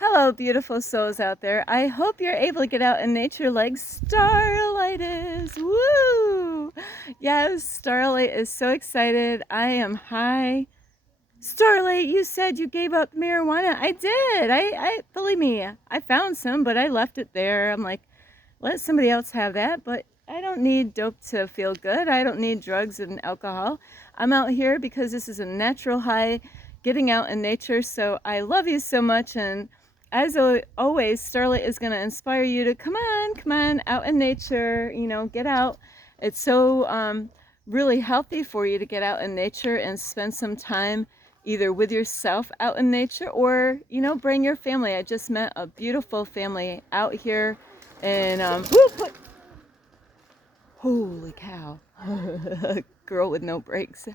Hello, beautiful souls out there. I hope you're able to get out in nature like Starlight is. Woo! Yes, Starlight is so excited. I am high. Starlight, you said you gave up marijuana. I did. I believe me, I found some, but I left it there. I'm like, let somebody else have that. But I don't need dope to feel good. I don't need drugs and alcohol. I'm out here because this is a natural high, getting out in nature. So I love you so much. And as always, Starlight is going to inspire you to come on, out in nature, get out. It's so really healthy for you to get out in nature and spend some time either with yourself out in nature or, bring your family. I just met a beautiful family out here and, holy cow, girl with no brakes.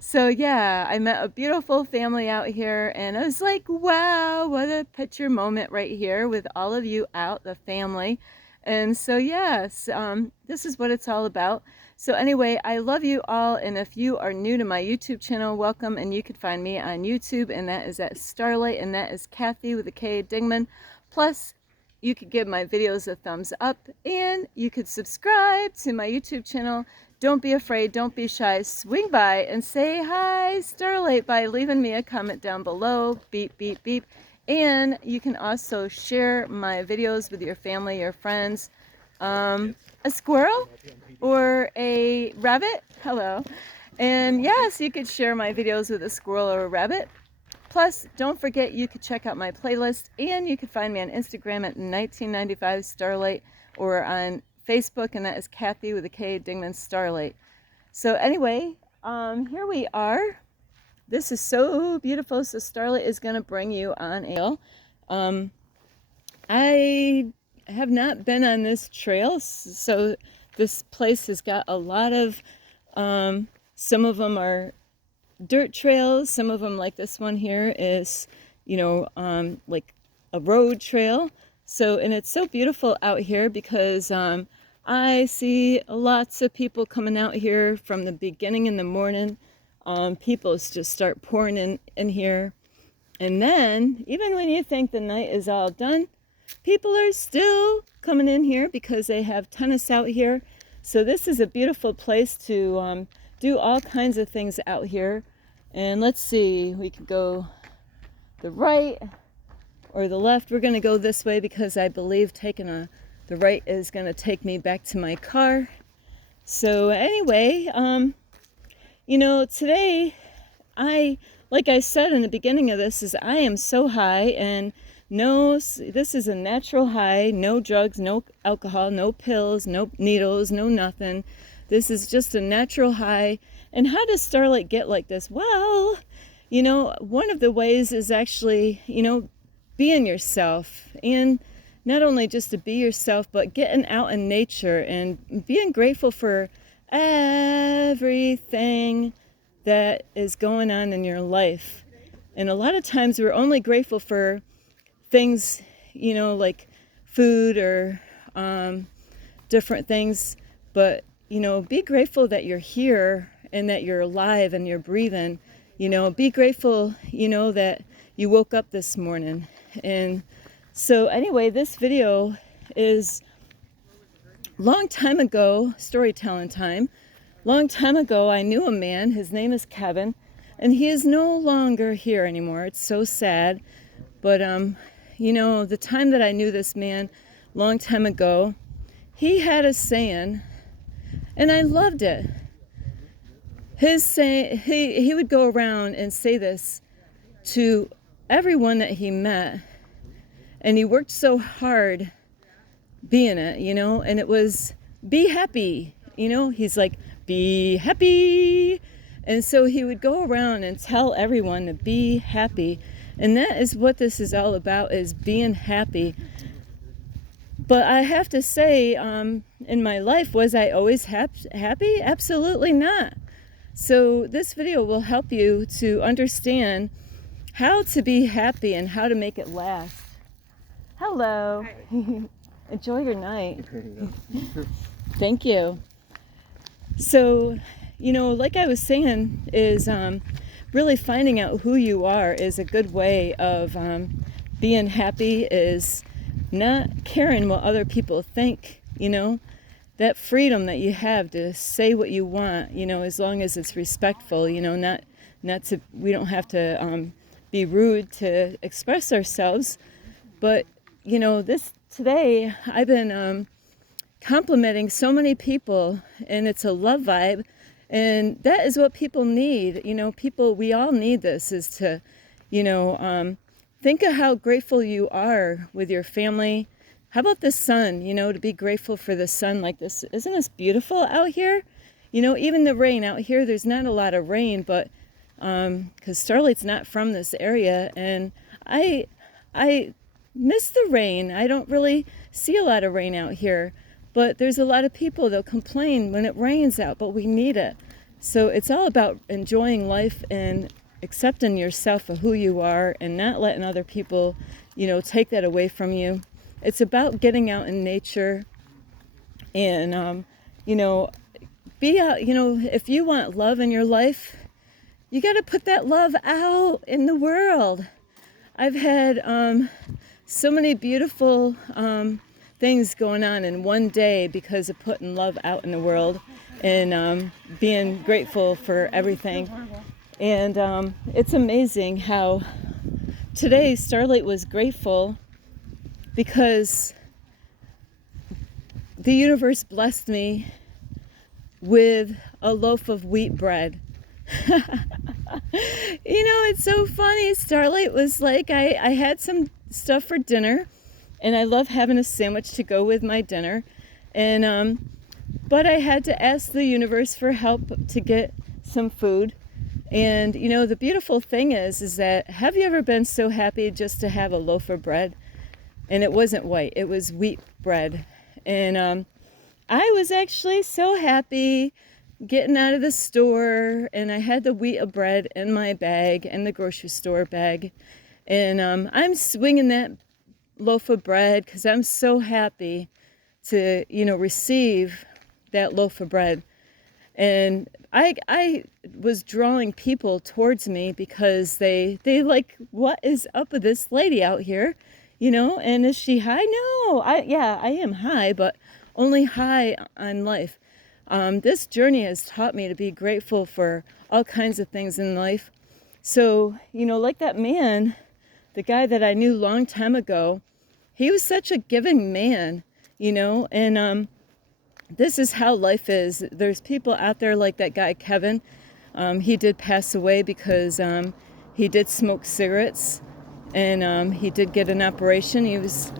So yeah, I met a beautiful family out here and I was like, wow, what a picture moment right here with all of you out, the family. And so yes, this is what it's all about. So anyway, I love you all, and if you are new to my YouTube channel, welcome, and you can find me on YouTube, and that is at Starlight, and that is Kathy with a K, Dingman. Plus, you could give my videos a thumbs up, and you could subscribe to my YouTube channel. Don't be afraid, don't be shy. Swing by and say hi, Starlight, by leaving me a comment down below. Beep, beep, beep. And you can also share my videos with your family, your friends. A squirrel or a rabbit? Hello. And yes, you could share my videos with a squirrel or a rabbit. Plus, don't forget you could check out my playlist, and you can find me on Instagram at 1995 Starlight, or on Facebook, and that is Kathy with a K, Dingman Starlight. So anyway, here we are. This is so beautiful. So Starlight is going to bring you on a I have not been on this trail, so this place has got a lot of, some of them are dirt trails, some of them, like this one here, is, like a road trail. So, and it's so beautiful out here because I see lots of people coming out here from the beginning in the morning. People just start pouring in here. And then, even when you think the night is all done, people are still coming in here because they have tennis out here. So this is a beautiful place to do all kinds of things out here. And let's see, we could go the right or the left. We're going to go this way because I believe taking the right is going to take me back to my car. So anyway, today like I said in the beginning of this, is I am so high, and no, this is a natural high, no drugs, no alcohol, no pills, no needles, no nothing. This is just a natural high. And how does Starlight get like this? Well, one of the ways is actually, being yourself, and not only just to be yourself, but getting out in nature and being grateful for everything that is going on in your life. And a lot of times we're only grateful for things, like food or different things, but be grateful that you're here and that you're alive and you're breathing. Be grateful, that you woke up this morning. And so anyway, this video is long time ago, storytelling time. Long time ago, I knew a man. His name is Kevin, and he is no longer here anymore. It's so sad. But, the time that I knew this man, long time ago, he had a saying, and I loved it. His saying, he would go around and say this to everyone that he met, and he worked so hard being it, and it was, be happy. He's like, be happy. And so he would go around and tell everyone to be happy. And that is what this is all about, is being happy. But I have to say, in my life, was I always happy? Absolutely not. So this video will help you to understand how to be happy and how to make it last. Hello. Enjoy your night. Thank you. So, like I was saying, is really finding out who you are is a good way of being happy, is not caring what other people think, that freedom that you have to say what you want, as long as it's respectful, not to, we don't have to be rude to express ourselves. But, this today I've been complimenting so many people, and it's a love vibe. And that is what people need. People, we all need this, is to, think of how grateful you are with your family. How about the sun, to be grateful for the sun like this. Isn't this beautiful out here? Even the rain out here, there's not a lot of rain, but because Starlight's not from this area, and I miss the rain. I don't really see a lot of rain out here. But there's a lot of people that'll complain when it rains out, but we need it. So it's all about enjoying life and accepting yourself for who you are and not letting other people, take that away from you. It's about getting out in nature and, be out, if you want love in your life, you got to put that love out in the world. I've had so many beautiful things going on in one day because of putting love out in the world and being grateful for everything. And it's amazing how today Starlight was grateful because the universe blessed me with a loaf of wheat bread. It's so funny. Starlight was like, I had some stuff for dinner, and I love having a sandwich to go with my dinner. And but I had to ask the universe for help to get some food. And the beautiful thing is that, have you ever been so happy just to have a loaf of bread? And it wasn't white, it was wheat bread. And I was actually so happy getting out of the store, and I had the wheat of bread in my bag, in the grocery store bag. And I'm swinging that loaf of bread because I'm so happy to receive that loaf of bread. And I was drawing people towards me because they like, what is up with this lady out here, and is she high? No, I am high, but only high on life. This journey has taught me to be grateful for all kinds of things in life. So like that man, the guy that I knew long time ago, he was such a giving man, and this is how life is. There's people out there like that guy, Kevin. He did pass away because he did smoke cigarettes, and he did get an operation. He was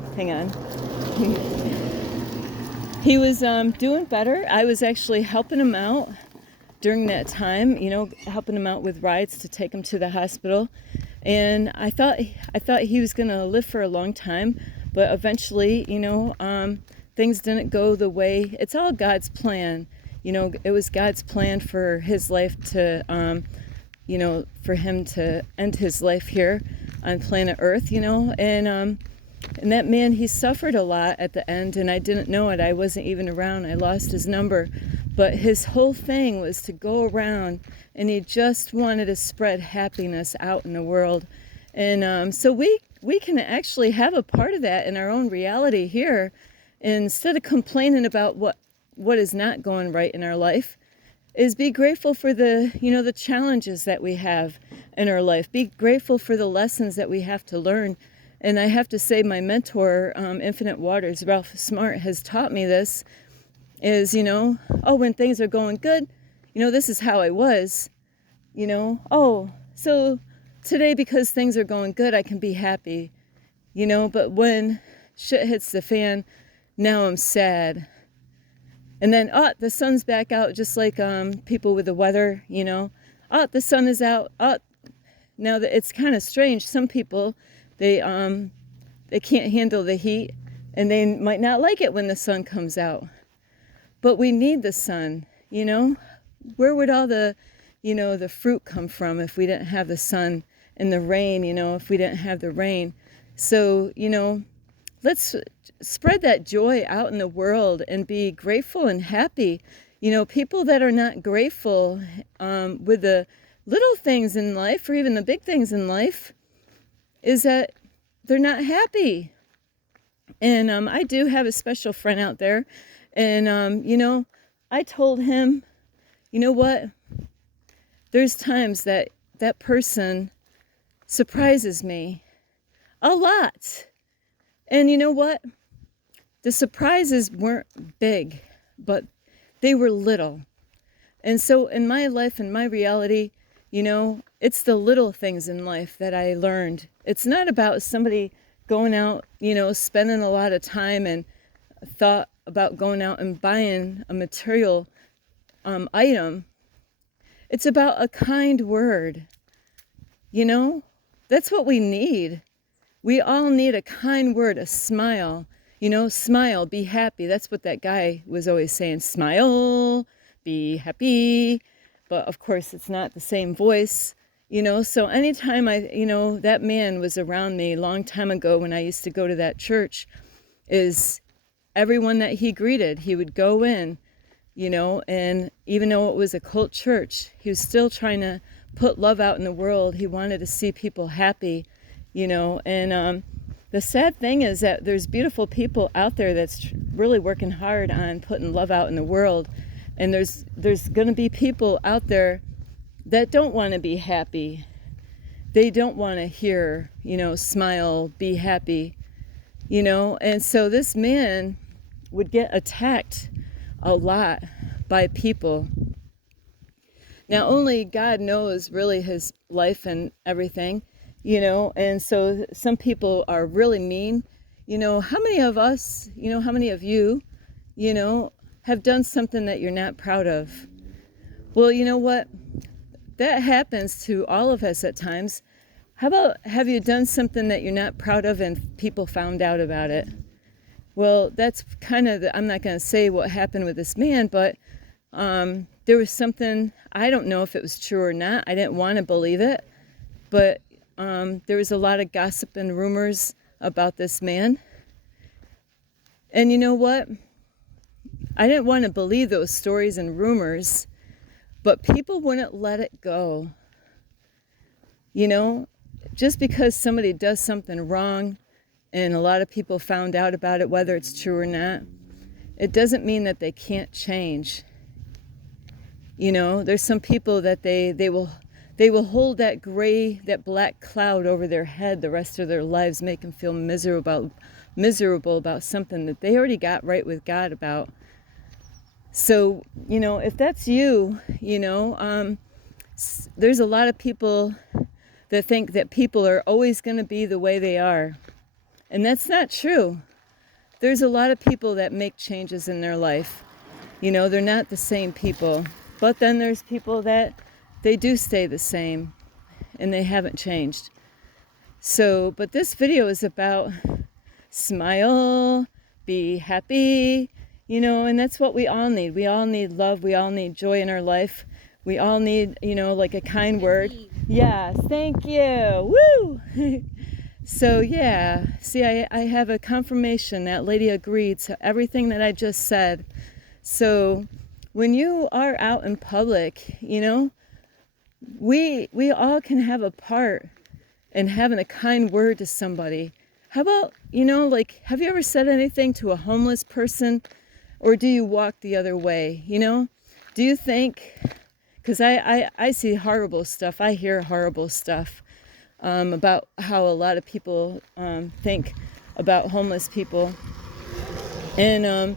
doing better. I was actually helping him out during that time, helping him out with rides to take him to the hospital. And I thought he was going to live for a long time, but eventually, things didn't go the way. It's all God's plan. It was God's plan for his life to, for him to end his life here on planet Earth, and that man, he suffered a lot at the end, and I didn't know it. I wasn't even around. I lost his number. But his whole thing was to go around, and he just wanted to spread happiness out in the world. And so we can actually have a part of that in our own reality here. Instead of complaining about what is not going right in our life, is be grateful for the challenges that we have in our life. Be grateful for the lessons that we have to learn. And I have to say, my mentor, Infinite Waters, Ralph Smart, has taught me this, is, when things are going good, this is how I was, so today, because things are going good, I can be happy, but when shit hits the fan, now I'm sad. And then, the sun's back out, just like people with the weather, the sun is out. Now that it's kind of strange. Some people, they can't handle the heat, and they might not like it when the sun comes out. But we need the sun, Where would all the fruit come from if we didn't have the sun, and the rain, if we didn't have the rain? So, let's spread that joy out in the world and be grateful and happy. People that are not grateful with the little things in life, or even the big things in life, is that they're not happy. And I do have a special friend out there. And, I told him, you know what? There's times that that person surprises me a lot. And you know what? The surprises weren't big, but they were little. And so in my life and my reality, it's the little things in life that I learned. It's not about somebody going out, spending a lot of time and thought about going out and buying a material item. It's about a kind word. That's what we need. We all need a kind word, a smile. Smile, be happy. That's what that guy was always saying. Smile, be happy. But of course, it's not the same voice. So anytime that man was around me a long time ago when I used to go to that church, is everyone that he greeted, he would go in, and even though it was a cult church, he was still trying to put love out in the world. He wanted to see people happy, and the sad thing is that there's beautiful people out there that's really working hard on putting love out in the world. And there's going to be people out there that don't want to be happy. They don't want to hear, smile, be happy, And so this man would get attacked a lot by people. Now, only God knows really his life and everything, and so some people are really mean. How many of us, how many of you, have done something that you're not proud of? Well, you know what? That happens to all of us at times. How about, have you done something that you're not proud of and people found out about it? Well, that's kind of, I'm not going to say what happened with this man, but there was something, I don't know if it was true or not. I didn't want to believe it, but there was a lot of gossip and rumors about this man. And you know what? I didn't want to believe those stories and rumors, but people wouldn't let it go. Just because somebody does something wrong and a lot of people found out about it, whether it's true or not, it doesn't mean that they can't change. There's some people that they will hold that black cloud over their head the rest of their lives, make them feel miserable about something that they already got right with God about. So, if that's you, there's a lot of people that think that people are always going to be the way they are. And that's not true. There's a lot of people that make changes in their life. They're not the same people. But then there's people that they do stay the same and they haven't changed. So, but this video is about smile, be happy, and that's what we all need. We all need love. We all need joy in our life. We all need, like a kind word. Yes, thank you. Woo! So, yeah, see, I have a confirmation. That lady agreed to everything that I just said. So, when you are out in public, we all can have a part in having a kind word to somebody. How about, have you ever said anything to a homeless person, or do you walk the other way? Do you think, because I see horrible stuff, I hear horrible stuff about how a lot of people think about homeless people. And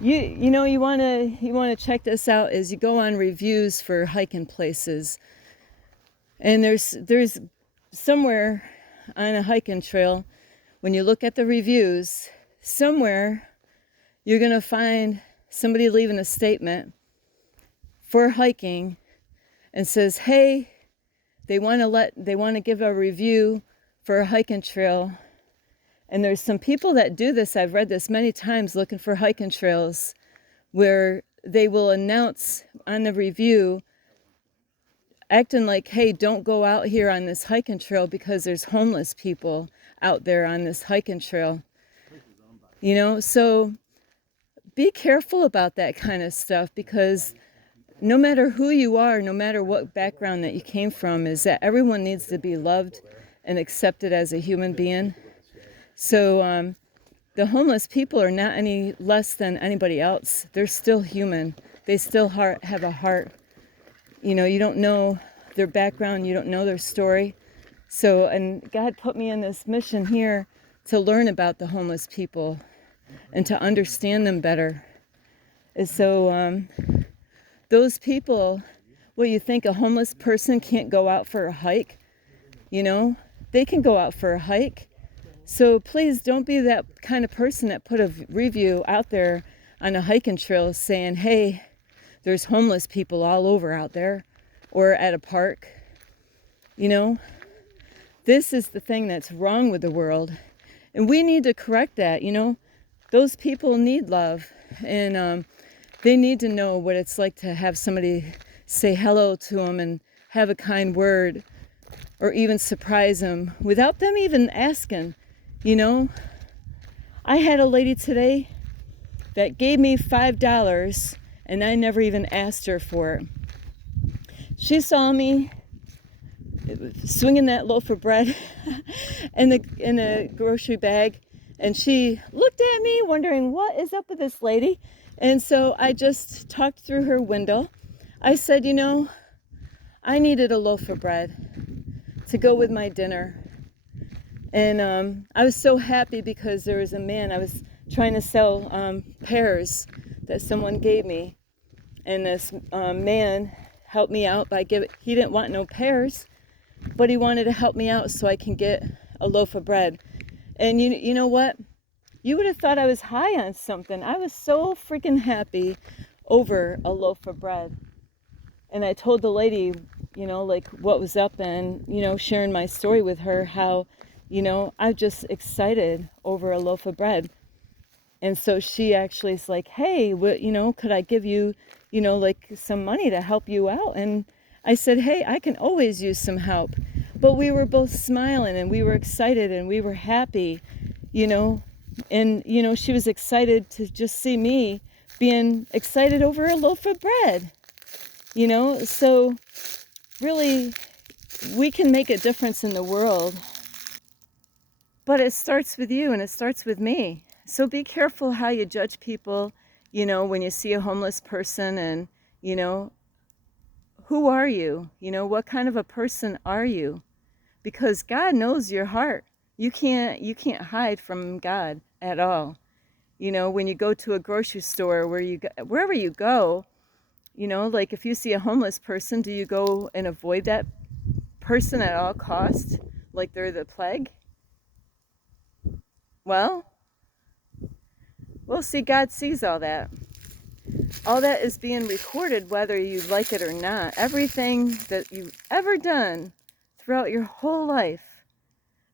you want to check this out as you go on reviews for hiking places. And there's somewhere on a hiking trail, when you look at the reviews, somewhere you're going to find somebody leaving a statement for hiking and says, hey, they want to give a review for a hiking trail. And there's some people that do this, I've read this many times, looking for hiking trails, where they will announce on the review, acting like, hey, don't go out here on this hiking trail because there's homeless people out there on this hiking trail. So be careful about that kind of stuff, because no matter who you are, no matter what background that you came from, is that everyone needs to be loved and accepted as a human being. So the homeless people are not any less than anybody else. They're still human. They still have a heart. You know, you don't know their background, you don't know their story. So, and God put me in this mission here to learn about the homeless people and to understand them better. And so those people, well, you think a homeless person can't go out for a hike? You know, they can go out for a hike. So please don't be that kind of person that put a review out there on a hiking trail saying, hey, there's homeless people all over out there or at a park. You know, this is the thing that's wrong with the world. And we need to correct that. You know, those people need love, and they need to know what it's like to have somebody say hello to them and have a kind word or even surprise them without them even asking. You know, I had a lady today that gave me $5 and I never even asked her for it. She saw me swinging that loaf of bread in the grocery bag, and she looked at me wondering what is up with this lady. And so I just talked through her window. I said, you know, I needed a loaf of bread to go with my dinner. And I was so happy because there was a man, I was trying to sell pears that someone gave me. And this man helped me out by he didn't want no pears, but he wanted to help me out so I can get a loaf of bread. And you know what? You would have thought I was high on something. I was so freaking happy over a loaf of bread. And I told the lady, you know, like what was up, and, you know, sharing my story with her, how, you know, I'm just excited over a loaf of bread. And so she actually is like, hey, you know, could I give you, you know, like some money to help you out? And I said, hey, I can always use some help. But we were both smiling and we were excited and we were happy, you know. And, you know, she was excited to just see me being excited over a loaf of bread, you know. So really, we can make a difference in the world. But it starts with you and it starts with me. So be careful how you judge people, you know, when you see a homeless person, and, you know, who are you? You know, what kind of a person are you? Because God knows your heart. You can't hide from God at all. You know, when you go to a grocery store, wherever you go, you know, like if you see a homeless person, do you go and avoid that person at all costs, like they're the plague? Well, see, God sees all that. All that is being recorded, whether you like it or not. Everything that you've ever done throughout your whole life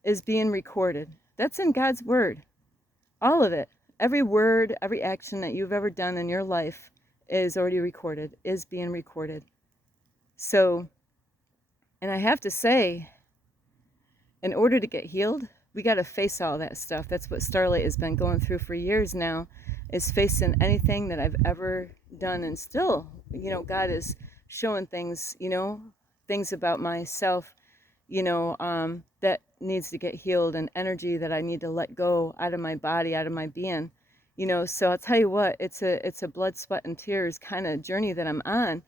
is being recorded. That's in God's word. All of it. Every word, every action that you've ever done in your life is already recorded, is being recorded. So, and I have to say, in order to get healed, we got to face all that stuff. That's what Starlight has been going through for years now, is facing anything that I've ever done. And still, you know, God is showing things, you know, things about myself, you know, that needs to get healed, and energy that I need to let go out of my body, out of my being, you know. So I'll tell you what, it's a blood, sweat, and tears kind of journey that I'm on.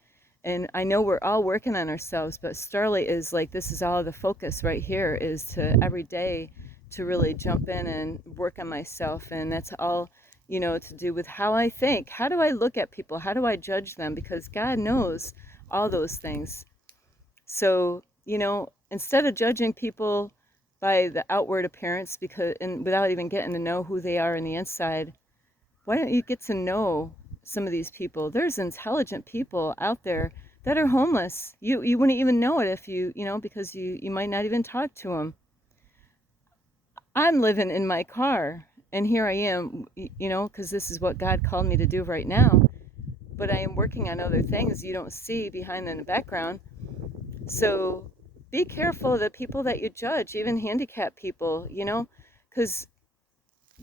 And I know we're all working on ourselves, but Starlight is like, this is all the focus right here, is to every day to really jump in and work on myself. And that's all, you know, to do with how I think. How do I look at people? How do I judge them? Because God knows all those things. So, you know, instead of judging people by the outward appearance, and without even getting to know who they are on the inside, why don't you get to know some of these people? There's intelligent people out there that are homeless. You wouldn't even know it if you know, because you might not even talk to them. I'm living in my car, and here I am, you know, because this is what God called me to do right now. But I am working on other things you don't see behind in the background. So be careful of the people that you judge, even handicapped people, you know, because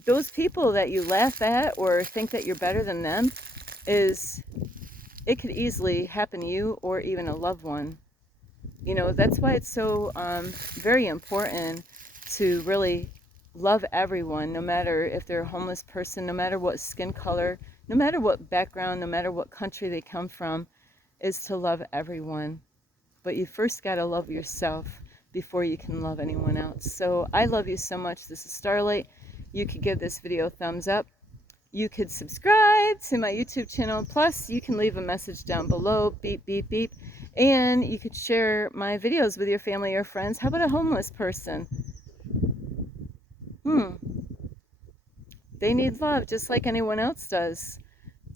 those people that you laugh at or think that you're better than them is it could easily happen to you or even a loved one. You know, that's why it's so very important to really love everyone, no matter if they're a homeless person, no matter what skin color, no matter what background, no matter what country they come from, is to love everyone. But you first got to love yourself before you can love anyone else. So I love you so much. This is Starlight. You could give this video a thumbs up. You could subscribe to my YouTube channel. Plus, you can leave a message down below, beep, beep, beep. And you could share my videos with your family or friends. How about a homeless person? They need love just like anyone else does.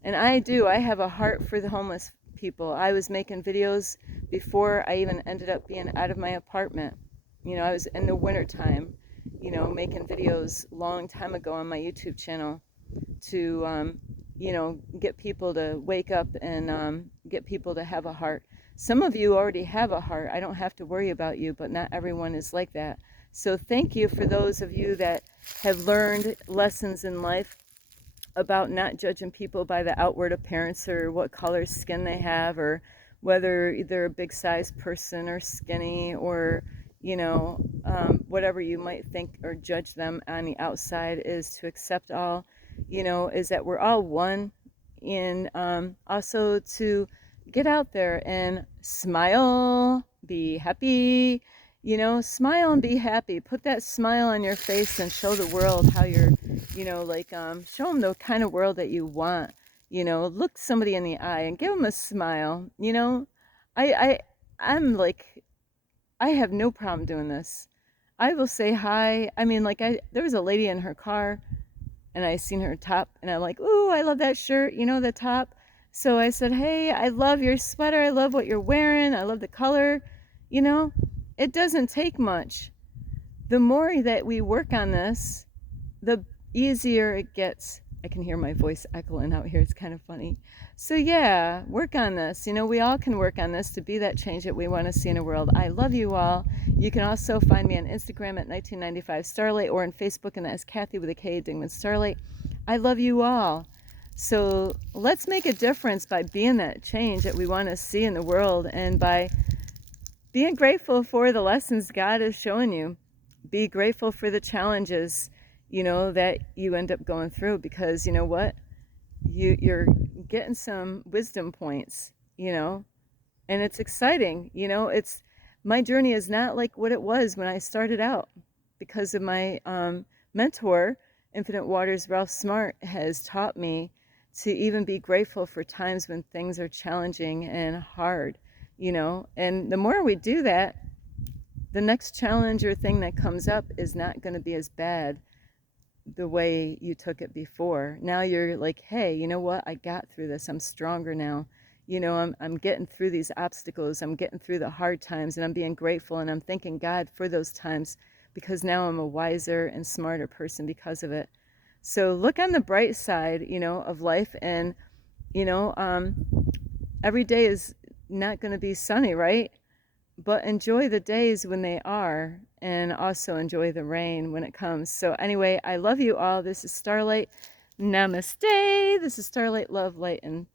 And I do. I have a heart for the homeless people. I was making videos before I even ended up being out of my apartment. You know, I was in the wintertime, you know, making videos a long time ago on my YouTube channel to, you know, get people to wake up and get people to have a heart. Some of you already have a heart. I don't have to worry about you, but not everyone is like that. So thank you for those of you that have learned lessons in life about not judging people by the outward appearance or what color skin they have, or whether they're a big size person or skinny, or you know, whatever you might think or judge them on the outside, is to accept all, you know, is that we're all one. And also to get out there and smile, be happy, you know, smile and be happy. Put that smile on your face and show the world how you're, you know, like show them the kind of world that you want. You know, look somebody in the eye and give them a smile. You know, I, I, I'm like, I have no problem doing this. I will say hi. I mean, like, there was a lady in her car, and I seen her top, and I'm like, ooh, I love that shirt. You know, the top. So I said, hey, I love your sweater. I love what you're wearing. I love the color. You know, it doesn't take much. The more that we work on this, the easier it gets. I can hear my voice echoing out here. It's kind of funny. So yeah, work on this. You know, we all can work on this to be that change that we want to see in the world. I love you all. You can also find me on Instagram at 1995 Starlight, or on Facebook, and that's Kathy with a K, Dingman Starlight. I love you all. So let's make a difference by being that change that we want to see in the world, and by being grateful for the lessons God is showing you. Be grateful for the challenges, you know, that you end up going through, because you know what? You're getting some wisdom points, you know, and it's exciting. You know, it's, my journey is not like what it was when I started out, because of my mentor, Infinite Waters Ralph Smart, has taught me to even be grateful for times when things are challenging and hard, you know. And the more we do that, the next challenge or thing that comes up is not going to be as bad the way you took it before. Now you're like, hey, you know what? I got through this. I'm stronger now. You know, I'm getting through these obstacles. I'm getting through the hard times, and I'm being grateful, and I'm thanking God for those times, because now I'm a wiser and smarter person because of it. So look on the bright side, you know, of life. And, you know, every day is not going to be sunny, right? But enjoy the days when they are, and also enjoy the rain when it comes. So anyway, I love you all. This is Starlight. Namaste. This is Starlight, love, light, and